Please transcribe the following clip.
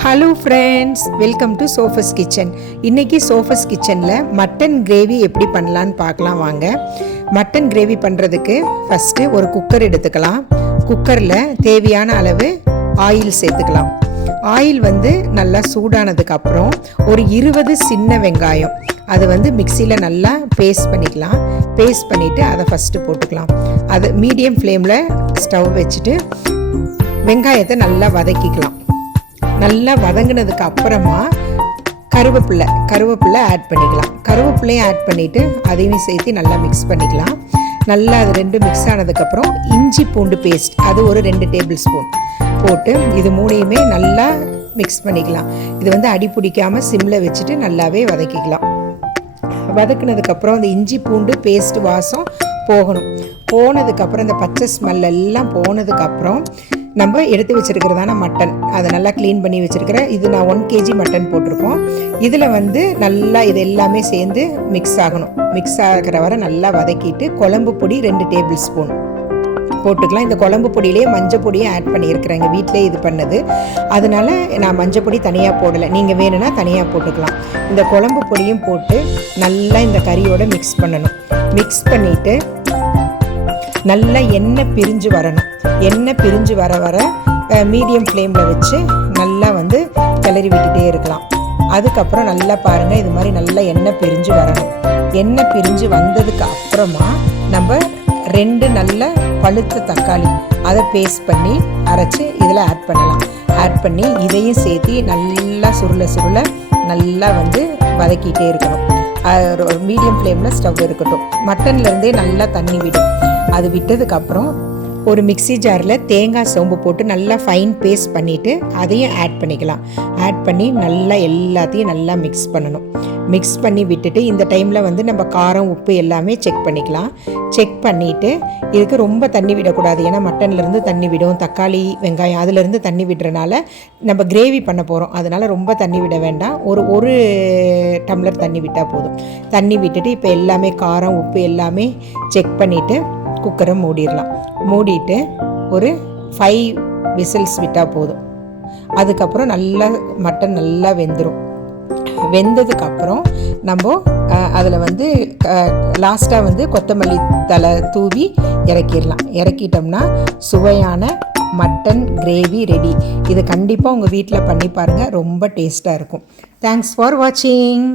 Hello friends welcome to சோஃபஸ் kitchen இன்றைக்கி சோஃபஸ் கிச்சனில் mutton gravy எப்படி பண்ணலான்னு பார்க்கலாம் வாங்க. மட்டன் கிரேவி பண்ணுறதுக்கு ஃபஸ்ட்டு ஒரு குக்கர் எடுத்துக்கலாம். குக்கரில் தேவையான அளவு ஆயில் சேர்த்துக்கலாம். ஆயில் வந்து நல்லா சூடானதுக்கப்புறம் ஒரு இருபது சின்ன வெங்காயம். அது வந்து மிக்சியில் நல்லா பேஸ்ட் பண்ணிக்கலாம். பேஸ்ட் பண்ணிவிட்டு அதை ஃபஸ்ட்டு போட்டுக்கலாம். அது மீடியம் ஃப்ளேமில் ஸ்டவ் வச்சுட்டு வெங்காயத்தை நல்லா வதக்கிக்கலாம். நல்லா வதங்கினதுக்கு அப்புறமா கருவேப்பிலை கருவேப்பிலை ஆட் பண்ணிக்கலாம். கருவேப்பிலையும் ஆட் பண்ணிவிட்டு அதையும் சேர்த்து நல்லா மிக்ஸ் பண்ணிக்கலாம். நல்லா அது ரெண்டும் மிக்ஸ் ஆனதுக்கப்புறம் இஞ்சி பூண்டு பேஸ்ட் அது ஒரு ரெண்டு டேபிள் ஸ்பூன் போட்டு இது மூணையுமே நல்லா மிக்ஸ் பண்ணிக்கலாம். இது வந்து அடி பிடிக்காமல் சிம்மில் வச்சுட்டு நல்லாவே வதக்கிக்கலாம். வதக்குனதுக்கப்புறம் அந்த இஞ்சி பூண்டு பேஸ்ட் வாசம் போகணும். போனதுக்கப்புறம் இந்த பச்சை ஸ்மெல் எல்லாம் போனதுக்கப்புறம் நம்ம எடுத்து வச்சுருக்கிறதான மட்டன். அதை நல்லா க்ளீன் பண்ணி வச்சுருக்கிறேன் இது நான் ஒன் கேஜி மட்டன் போட்டிருக்கோம். இதில் வந்து நல்லா இது எல்லாமே சேர்ந்து மிக்ஸ் ஆகணும். மிக்ஸ் ஆகிற வரை நல்லா வதக்கிட்டு குழம்பு பொடி ரெண்டு டேபிள் ஸ்பூன் போட்டுக்கலாம். இந்த குழம்பு பொடியிலே மஞ்சள் பொடியும் ஆட் பண்ணியிருக்கிறேன். எங்கள் வீட்டிலே இது பண்ணது. அதனால நான் மஞ்சள் பொடி தனியாக போடலை. நீங்கள் வேணும்னா தனியாக போட்டுக்கலாம். இந்த குழம்பு பொடியும் போட்டு நல்லா இந்த கறியோட மிக்ஸ் பண்ணணும். மிக்ஸ் பண்ணிவிட்டு நல்லா எண்ணெய் பிரிஞ்சு வரணும். எண்ணெய் பிரிஞ்சு வர வர மீடியம் ஃப்ளேமில் வச்சு நல்லா வந்து கிளறி விட்டுட்டே இருக்கலாம். அதுக்கப்புறம் நல்லா பாருங்கள் இது மாதிரி நல்லா எண்ணெய் பிரிஞ்சு வரணும். எண்ணெய் பிரிஞ்சு வந்ததுக்கு அப்புறமா நம்ம ரெண்டு நல்ல பழுத்த தக்காளி அதை பேஸ்ட் பண்ணி அரைச்சி இதில் ஆட் பண்ணலாம். ஆட் பண்ணி இதையும் சேர்த்து நல்லா சுருள சுருள நல்லா வந்து வதக்கிட்டே இருக்கணும். மீடியம் ஃப்ளேமில் ஸ்டவ் இருக்கட்டும். மட்டன்லேருந்தே நல்லா தண்ணி விடும் அது விட்டதுக்கப்புறம் ஒரு மிக்சி ஜாரில் தேங்காய் சோம்பு போட்டு நல்லா ஃபைன் பேஸ்ட் பண்ணிவிட்டு அதையும் ஆட் பண்ணிக்கலாம். ஆட் பண்ணி நல்லா எல்லாத்தையும் நல்லா மிக்ஸ் பண்ணணும். மிக்ஸ் பண்ணி விட்டுட்டு இந்த டைமில் வந்து நம்ம காரம் உப்பு எல்லாமே செக் பண்ணிக்கலாம். செக் பண்ணிவிட்டு இதுக்கு ரொம்ப தண்ணி விடக்கூடாது. ஏன்னா மட்டன்லேருந்து தண்ணி விடும் தக்காளி வெங்காயம் அதுலேருந்து தண்ணி விடுறனால நம்ம கிரேவி பண்ண போகிறோம் அதனால் ரொம்ப தண்ணி விட வேண்டாம். ஒரு ஒரு டம்ளர் தண்ணி விட்டால் போதும். தண்ணி விட்டுட்டு இப்போ எல்லாமே காரம் உப்பு எல்லாமே செக் பண்ணிவிட்டு குக்கரை மூடிடலாம். மூடிட்டு ஒரு ஃபைவ் விசில்ஸ் விட்டால் போதும். அதுக்கப்புறம் நல்லா மட்டன் நல்லா வெந்துடும் வெந்ததுக்கப்புறம் நம்ம அதில் வந்து லாஸ்ட்டாக வந்து கொத்தமல்லி தலை தூவி இறக்கிடலாம். இறக்கிட்டோம்னா சுவையான மட்டன் கிரேவி ரெடி இது கண்டிப்பாக உங்கள் வீட்டில் பண்ணி பாருங்கள் ரொம்ப டேஸ்ட்டாக இருக்கும். தேங்க்ஸ் ஃபார் வாட்சிங்